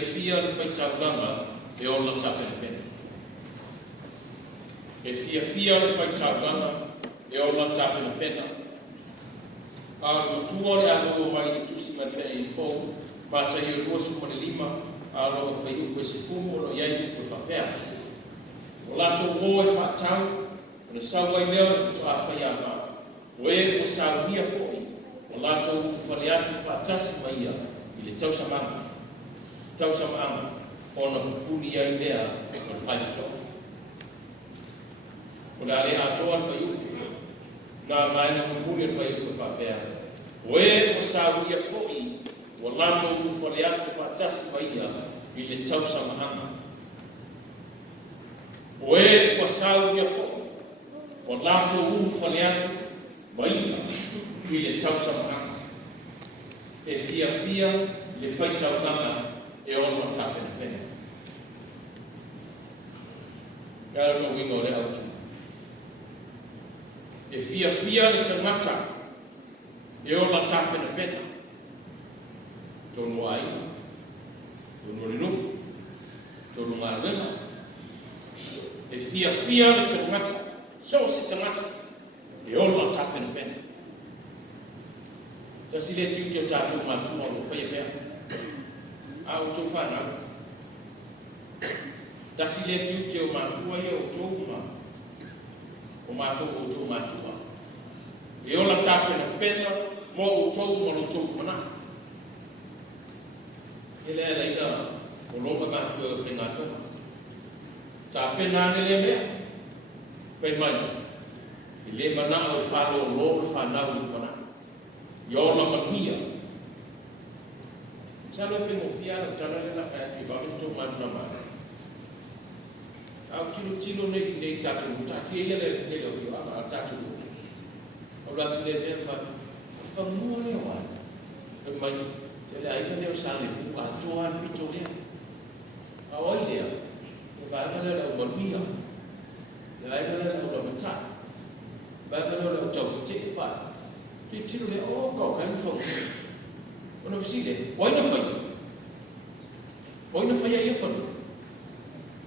fia le faitaulanga e ona tapenapena. E fia le faitaulanga e ona tapenapena. Tua le alo mai i tusi mai fea i fōu, pātai i rua suma le lima, alo e whaiu koe se fumo, lo iai koe whapea. O lato o e whaatau, o le sau ai leo le whito a whai a ngā. O e o sau nia fōi, o lato o whale atu whaatasi mai ia, i le tausamanga. Tausamanga, o na pupuni ai lea, o le whaimitoa. O le ale atoa le whaiu, na maina pupuni le whaiu koe whapea. O e o sau nia fōi, o lato o whale atu whaatasi mai ia, i le tausamanga. O e o sau ia fōi, o lato o whale atu mai ia, i le tausamanga. E fia le whaitaulanga e ono tapenapena. Gara no wingo le autu. E fia le tangata e ono tapenapena. Tono aina, tono rinu, tono ngāwenga. E fia le tangata, so se tangata e ono tapenapena. Tasi le tiu te tātou mātua o whaia pēr. Au tō whanau. Tasi le tiu te o mātua ia o tō ma. O mātua o tō mātua. E ola tāpena pena mo o tō ma lo tō mana. E lea leina o longa mātua o whenga tōma. Tāpena ane le mea. Whai mai. I le mana o whalo o lo whanau o mana. Yola mania. Salo fengo fiaro tala le la fati ba to man na ma. Au tilo nei tatu tati ele te lo fio a tatu. O la tele ne fa mo e wa. E mai ele ai ne sa le fu a joan pito le. A oidea. E ba na le o mania. Le ai na le o mata. Ba na le o tofite pa. Tiro le o go kan fo. Ono fisile. Oina fai ia fo.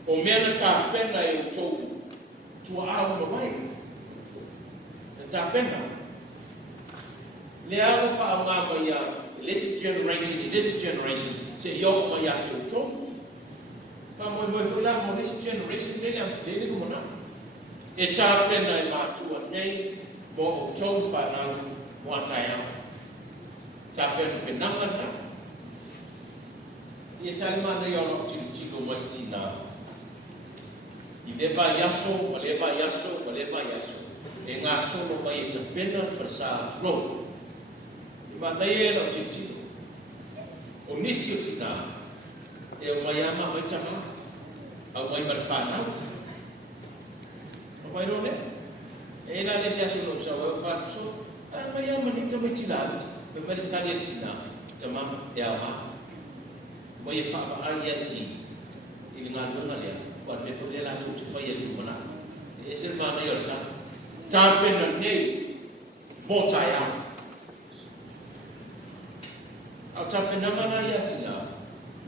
O mena ta pena e to a o vai. Ta pena. Le a fa ma ma ia this generation se yo ma ia to. Fa mo fo la mo this generation le ko na. E ta pena e ma tu nei mo o to fa na Muataya, tapen penangan na. Ia salma na yon chico maitina. Ileva yaso, maleva yaso. E nga solo mai te pena farsa tro. Ima na ye no chico. O nisio tina. E o mayama mai tama. Au mai marfana. O mai rone. E na lesia solo sa wa fa so. Mai ama ni te mitilat, pe mai tali tina, tama e awa. Mai fa ba ai i nga nona le, wa me fo le la tu fa ye lu mana. E se ma na yorta. Ta pena nei botaya. Au ta pena mana ya tina.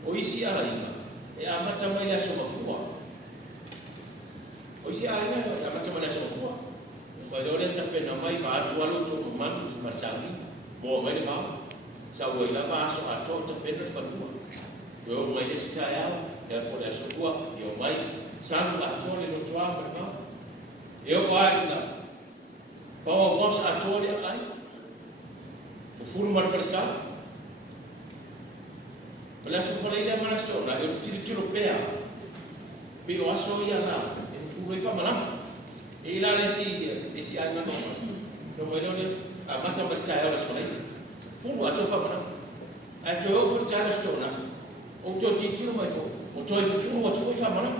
O isi ala ina. E amata mai la so mafua. O isi ala ina, amata mai la so mafua. Mai dole tapena mai ka atualo to man marsami mo mai ba sa wo ila ba so ato tapena falua yo mai esta ya ko la so kwa yo mai san la to le no toa ba yo ai na pa mo sa ato le ai furu mar farsa bala so fa ile mar sto na yo tiro pea pe o aso ya na e furu fa mala e la esi ana no mai a mata percaya ora sona fu a to fa mana a to fu tara stona o to ti mai fo o to fu o to fa mana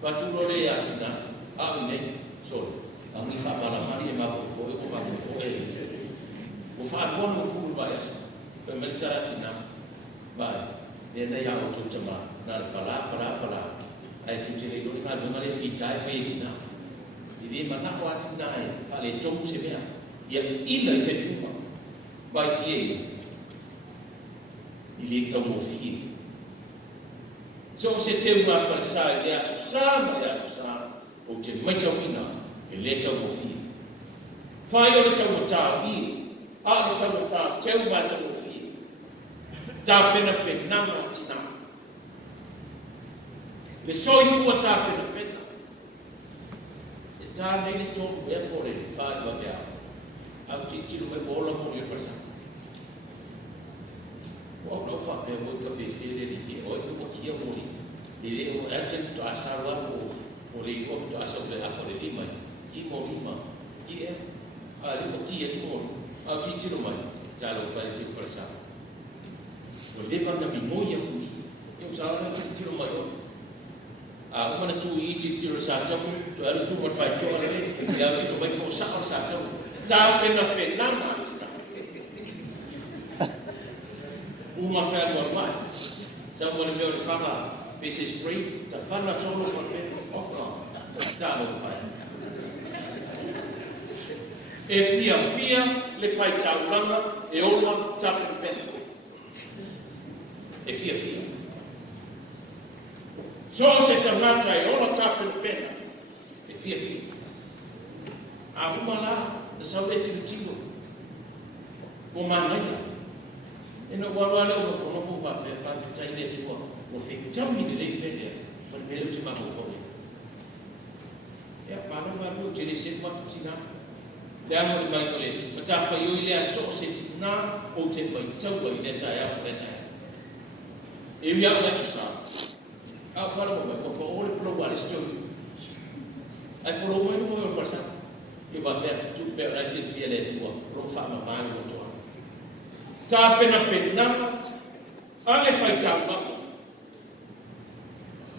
fa tu ro le ya tina a ne so a mi fa mana mari e ma fo e o fa bon fu va ya per mettere tina vai ne ya o to tama na para ai tutti le due ma non le fitta e fetina i ma na qua tinai fa le tom se mea ia ila te uma vai ie i le tau mo fi So se te ua farisai le aso sa o te maita wina e le tau o fia. Whai o le tau o tā i, a le tau o tā teu mā tau o fia. Tā pena pe nama tina. Le soi fua tā pena pena. E tā nei le tōru e pore whai wa mea. Au ti tiru me bola mo le farisai. O no fa pe mo to fe le li o to ki o mo li le o aten to asawa o le o to asawa le afo le lima ki mo lima ki e a le mo ki e tu mo a ti ti no mai ta lo fa ti fa sa o le fa ta mi mo ya ku e sa la ti ti no mai o a o na tu i ti ti sa ta to ala tu mo fa to ala le ya ti no mai ko sa ta pena pena ma ti uma fea normal. Sa mo le meo le whanga, pese spray, ta whana tolo wha me, ta no whai. E fia le whai tauranga, e ola tapu pena. E fia. So se tamata e ola tapu pena, e fia. A uma la, na sau e tiru, o manaya. E no wala o no fa pe fa ta ile tua o fe tami de le le o me le tima mo fo ya pa no ba ru te le se ma tu tina da mo mai ko le ta fa yo ile a so se tina o te mai tau ile ta ya le ta e ya o so sa a fa mo ko o le pro wala sto ai ko lo mo fa sa e va per tu per la se fiele tua pro fa ma ba mo tua ta pena ale fai tau mako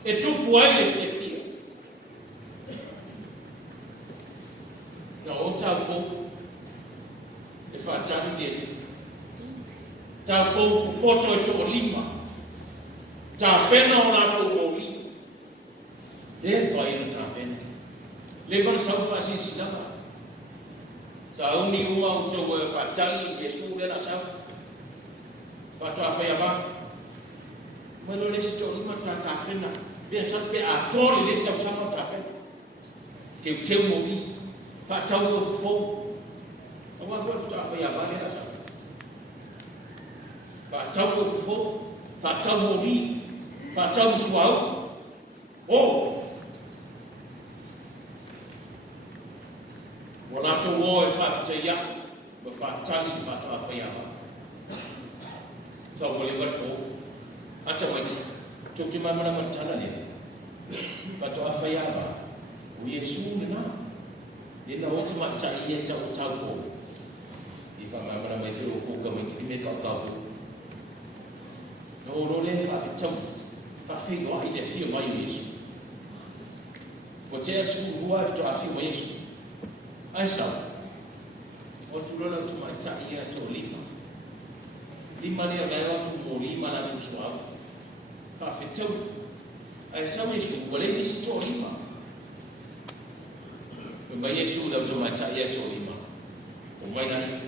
e tupu ai le fia na o tau pou e fa tari de tau pou poto e to lima ta pena o na to mori e vai na ta pena le ban sa fa si sinama sa uni uma o to e fa tari e su le na sa Fata faya ba. Malo le sito lima ta pena. Dia sa pe a tori le ta sama ta pena. Teu mo bi. Fata o fo. Awa fata faya ba le sa. Fata o fo. Fata mo bi. Fata o suau. Oh. Wala to wo e fata ya. Ba fata ni fata faya ba. So boleh berko, macam macam. Cuma mana macam ni. Kata apa ya? Yesus ni na. Dia nak macam macam ia cakap ko. Ifa mana mai firu ko kami kimi kau tahu. No le fa macam. Fa firu ai le firu mai Yesus. Porque Yesus rua tu afi mai Yesus. Aisyah. Waktu lalu tu macam ia tu lima. Lima ni agak tu mo lima na tu suam. Fa fetau. Ai sa Yesu boleh ni situ lima. Memang Yesu dah tu macam ia tu lima. Umai lagi.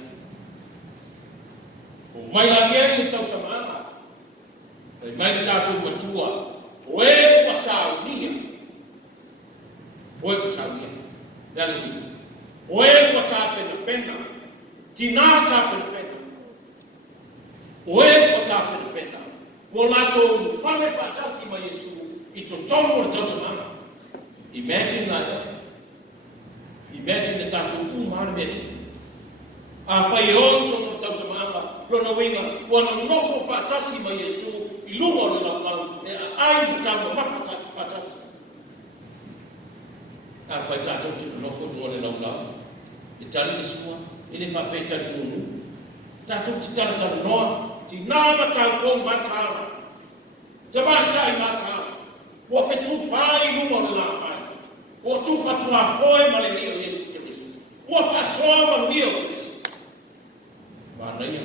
Umai lagi ni tahu sama Allah. Mai ta tu matua. We pasau ni. We pasau ni. Dan ni. We pasau pena. Tina ta pena. Oe ko tape de pena. Ko lato ufame patasi ma Yesu ito tomo le tau samana. Imagine that. Imagine the tatu umana meti. A fai o tomo le tau samana. Lona winga wana nofo patasi ma Yesu ilungo le na ai mutamo mafatasi patasi. A fai tatu nofo le na itali sua ile fa peta nunu. Tatu titala noa Tinama tau matara. Tabata matara. Wo fetu fai lumo na mai. Wo tu fatu afoi malelio Yesu Kristo. Wo fa soma mio Kristo. Mana ia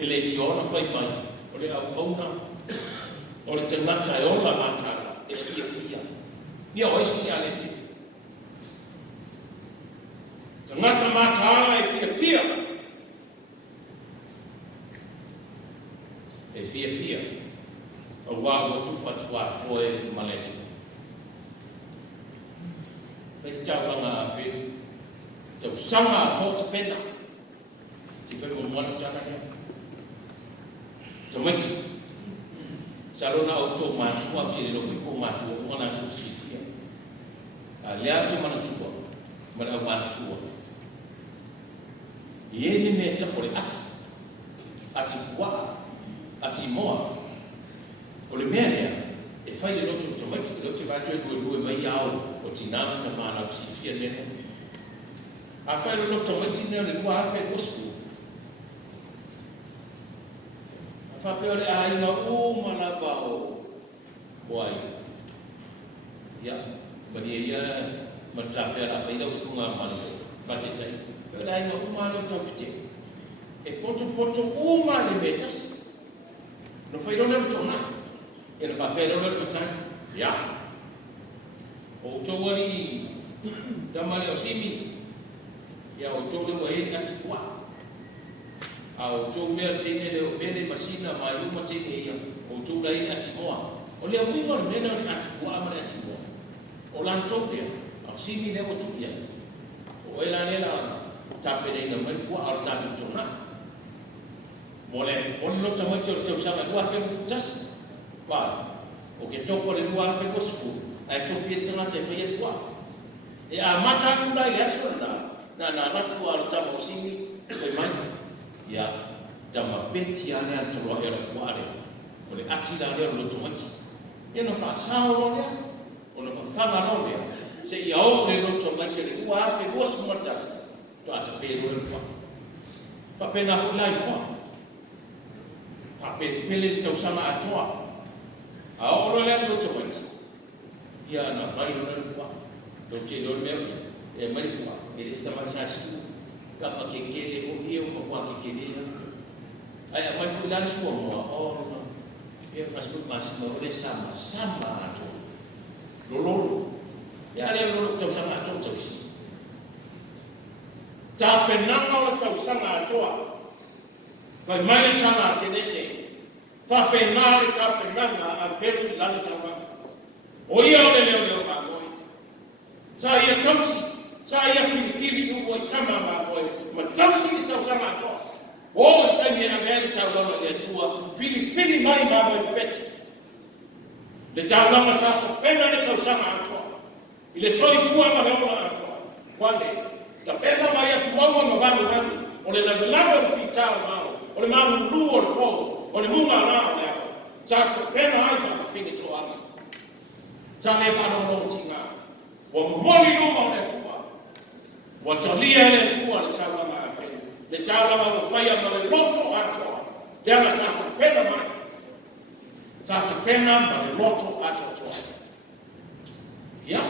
ele tiona fai mai. Ole au pauna. Ole te mata e ola matara. E fia. Ia o isi ale fia. Te mata matara e fia. E fia. O wā o tu fatua foe maletu. Pei tau langa a pe, tau sanga a tō te pena, ti whai mo mwana tana hea. Ta maiti, sarona o tō mātua, o te rero whi ko mātua, o mana tō sifia. A lea te mana tua, mana au mana tua. I ere me tapore ati kua, ati moa. O le mea lea, e whai le loto ta maiti, le te vātua e rue mai au, o tinana ta mana o sifia lene. A whai le loto ta maiti nea le kua awhi osfu. Whapea le aina o malapa o ai. Ia, mani e ia, matawhera whaida ufunga mani, whatetai. Pea le aina o mani o tawhite. E poto o mani metas. No whairone o tona. E na whapea rone o matai. Ia. O tauari, tamane o simi. Ia o tōle wa heri ati kua. Au tō mea tēne leo pene masina mai uma tēne ia o tō lai ati moa. O lea uiwa le mena ni ati kua amane ati moa. O lan tō lea, au simi leo o tū ia. O ela lela tāpene ina mai kua au tātu tōna. Mole, o le lota mai te o tau sanga lua whenu futasi. Wā, o ke tōko le lua whenu osfu, ai tō whie tangata e whaia kua. E a mata atu nai le aso na natu a le tamo o simi, koe mai. Ia, tama peti ale al tolo era kuare. O le ati la leo lo tomati. Ia no whaasao lo lea, o no whanga lo lea. Se ia o le lo tomati le ua afe uas muatasi. To ata pēro le kua. Whapena fulai kua. Whapele tau sama atoa. A o lo lea lo tomati. Ia na mai lo le kua. Lo te lo mea ia. E mari kua. E le stamari sa stu. Kapa ke kele fo ia o kwa ke kele ai mai fo lan suo mo o no e fas ku mas mo le sama ato lolo ya le lolo tau sama ato tau si ta penanga o tau sama ato vai mai tanga te nese fa penale ta penanga a peru lan tanga o ia o le ma moi sa ia tau si sa ia fili u o tama ma o ma tausi ni tau sama to o tai na ngani tau lama le tua fili mai ma mo pet le tau lama sa to pena le tau sama to ile soi fua ma le ma to wale ta pena mai atu wa no va no o le na lama fi tau ma o le ma lu o le munga na le sa to pena ai fa fini to ana sa le fa no tinga o moli no ma le wa talia le tua le tawa ma apena le tawa ma whaia ma le loto atoa le ana sa ta pena mai sa ta pena ma le loto atoa ia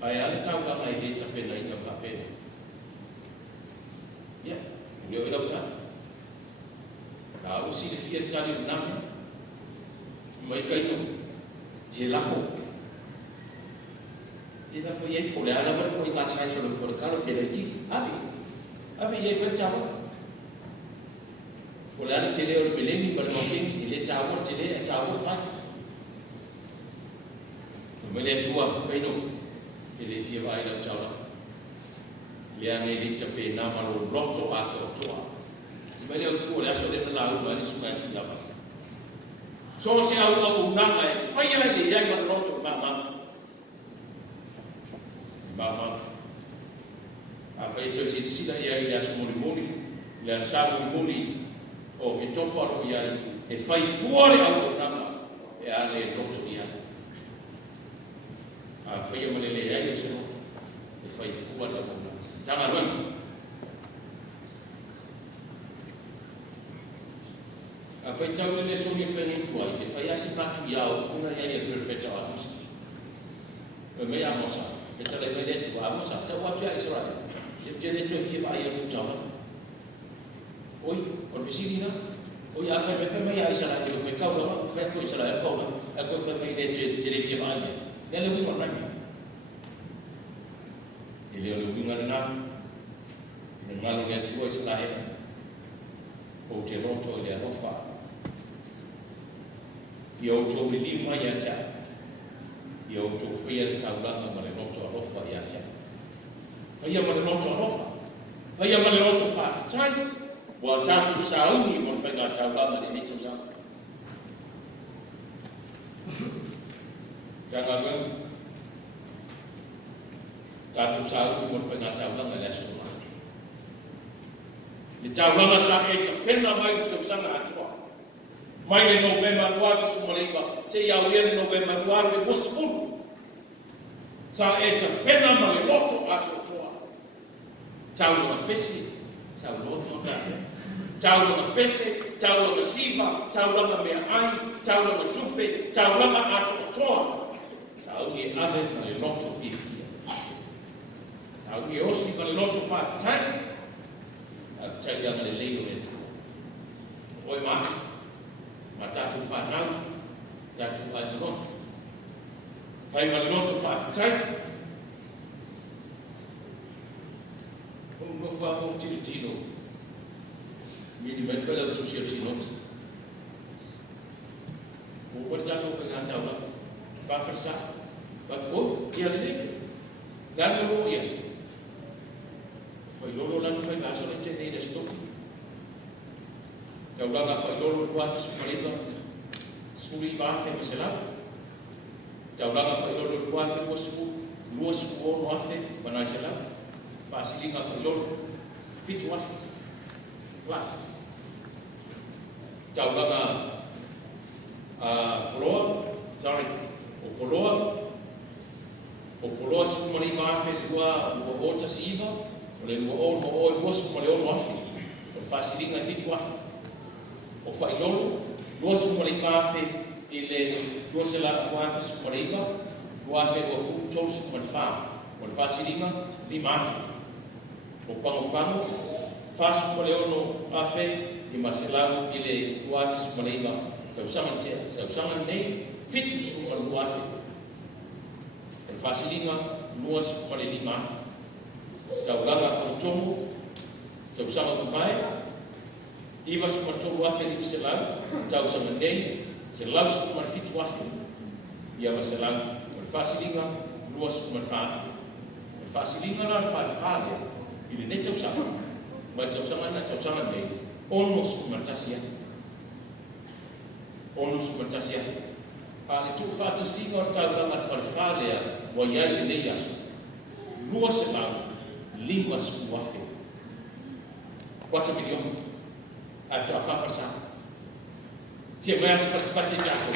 ai ale tawa mai le ta pena i ta apena ia leo ila uta la usi le fia tali nami mai kaino je lafo ila foi ei por ela ver ko ika sai so por caro que le ti ave ei foi chavo por ela te leo beleni per mo que ele tavo te le tavo fa me le tua peino ele fia vai la chava le ane le te pe na ma lo loto ato toa me le tua le so le la u ni su ti la so se au nanga e fai le ia ma loto ma Mama, a feito si sila ia ia muli ia sabu muli o ke topa ia e fai fuare au nama e ale loto ia a fai malele ia se e fai fuare au nama tanga noi a fai tau le so mi fai tua e fai asi patu ia una ia perfetta amos e me amosa e tala me le tu amo sa ta wa tua Israel je te le tu fi ba ia tu tama oi oficina oi a fa me ia Israel o fe ka o fe ko Israel ko a ko fe me le te le fi ba ia le wi mo rami ele le wi ngana ngalo le tu Israel o te roto le rofa ia o tō mili mai ia tea, ia o tō whia le taulanga ma le noto alofa ia tea. Whaia ma le noto alofa, whaia ma le noto whaafitai, wa tātou sauni mo le whainga taulanga le nito sa. Kanga ngau, tātou sauni mo le whainga taulanga le astomani. Le taulanga sa e ta pena mai le tausanga atua. Mai le Novemba nuafe sumareiva, te iau ia le Novemba nuafe wasfulu. Sa e ta pena ma le loto atua. Taulanga pesi, taulanga notafe. Taulanga pesi, taulanga siva, taulanga mea ai, taulanga tupe, taulanga atua. Tauli e ave ma le loto fifia. Tauli e osi ma le loto whaafitai. Tai yang le leo le tu. Oi ma. Ma tatu whanau. Tatu ai noto. Pai ma noto whaafitai. O no wha o tino. Mini mai whela tu sia si noto. O pari tatu whanau tau la. Whawhasa. Whako, ia le leo. Gana lo ia. Fai lolo lana fai aso le tene le stofi. Taulanga fai lolo kuafe sumarika, suri bafe masela. Taulanga fai lolo kuafe lua suo noafe manasela. Pasilinga fai lolo fitu afe. Plus. Taulanga koloa, sorry, o koloa sumarika afe lua ota siiva. O le o mosu mo le o afi. O fasilinga fitu afi. O fa iolo, mosu mo le afi ile dosela o afi su mo le iba, o afi o fu tolu su mo le fa. O le fasilinga di mafi. O pango fasu mo le ono afi di maselago ile o afi su mo le iba. Ka usama te, sa usama nei fitu su mo le afi. O fasilinga lua su mo le mafi. Taulanga whautomu, tausanga kumai, iwa sumatoru afe ni se lau, tausanga nei, se lau sumar fitu afe, ia ma se lau, o fasilinga, lua sumar whaafe. O fasilinga na whaafale, ili ne tausanga, ma tausanga na tausanga nei, ono sumar tasi afe. Ono sumar tasi afe. A le tu whaatasinga o taulanga whaafale a, wa iai le nei asu. Lua se lau, lingua suafe. 4 milioni. After a fafasa. Tia mai as pati jako.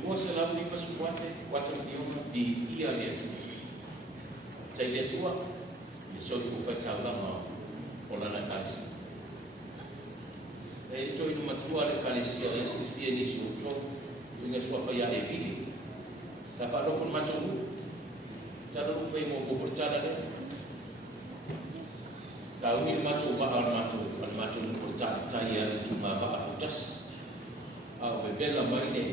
Lua se lau lingua suafe, 4 milioni di ia le tu. Tai le tua, le sofu fatala ma ona na kasi. E to inu matua le kalesia le sifie ni suto. Inga sua faya e vili. Sa fa no formato. Sa no fai mo ko fortana le. Ka uni mato ba al mato ko ta ya tu ma ba afutas. A be bella mai le.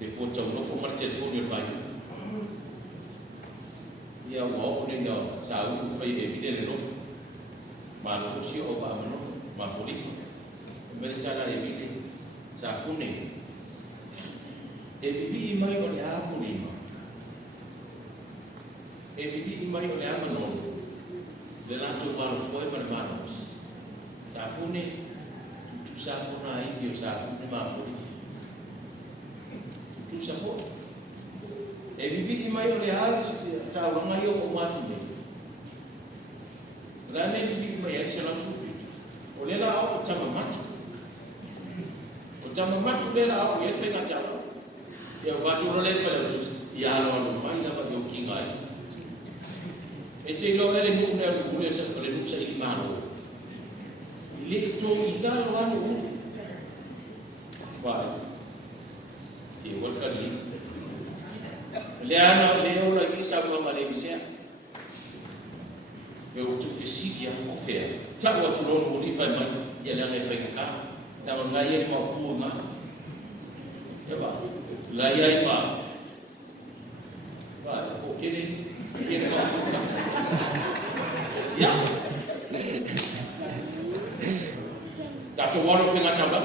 De pota no formato telefone mai. Ia wa o ne no sa u fai e vili le no. Ma no si o ba no ma poliki. Me tala e vili. Sa fune. E vivi mai o le apunima. E vivi mai o le amanono. Le lato maro foi mar manos. Sa fune tu sa pona indio sa fune mapuri. Tu sa fo. E vivi mai o le alis ta wanga yo o matu ne. La me vivi mai e se la sufi. O le la o tama matu. O tama matu le la o e fe na tama. E o vatu role fale tus ia alo mai na va yo kingai. E te lo ele mu ne mu le sa le mu sa i mano. Ile to i da lo anu. Vai. Ti wal kali. Le ana le o la gi sa ko ma le bisia. E o tu fesidia o fe. Ta o tu lo mo li fa mai ia le fa ka. Na ngai ele ma pu ma. E va. La ia ima. Vai, o kiri, kiri ma. Ya. to walo finga tamba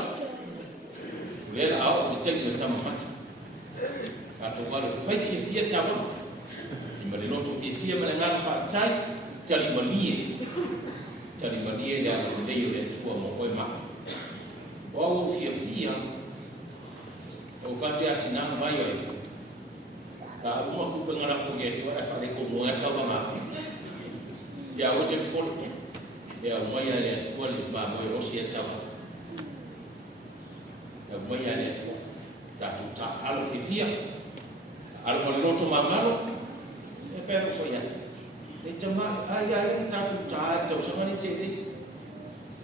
le au le tengo tamba mat to walo faisi fia tamba imale loto fia mala ngana fa tai tali malie ya le le tua mo koi ma o fia o fati ati na mai ai ta uma ku pengana foge tu fa le ko mo ka ba ya o te polo ya mai ya tua le ba mo rosi tamba ya mai ya tua ta ta alo fia alo mo loto mamalo e pero foi ya e chama ai ta tu ta to sama ni te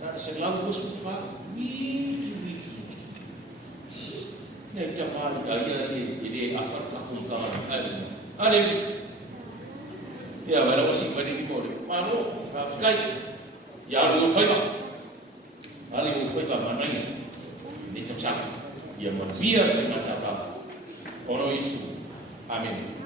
na se la wo su fa wiki ne chama ai ide afarta kun ka ale ya wala wasi pa ni mo mano ka fkai ya lo fai ba ale wo fai ba manai ni chama ya mo bia na chapa ono isu amen.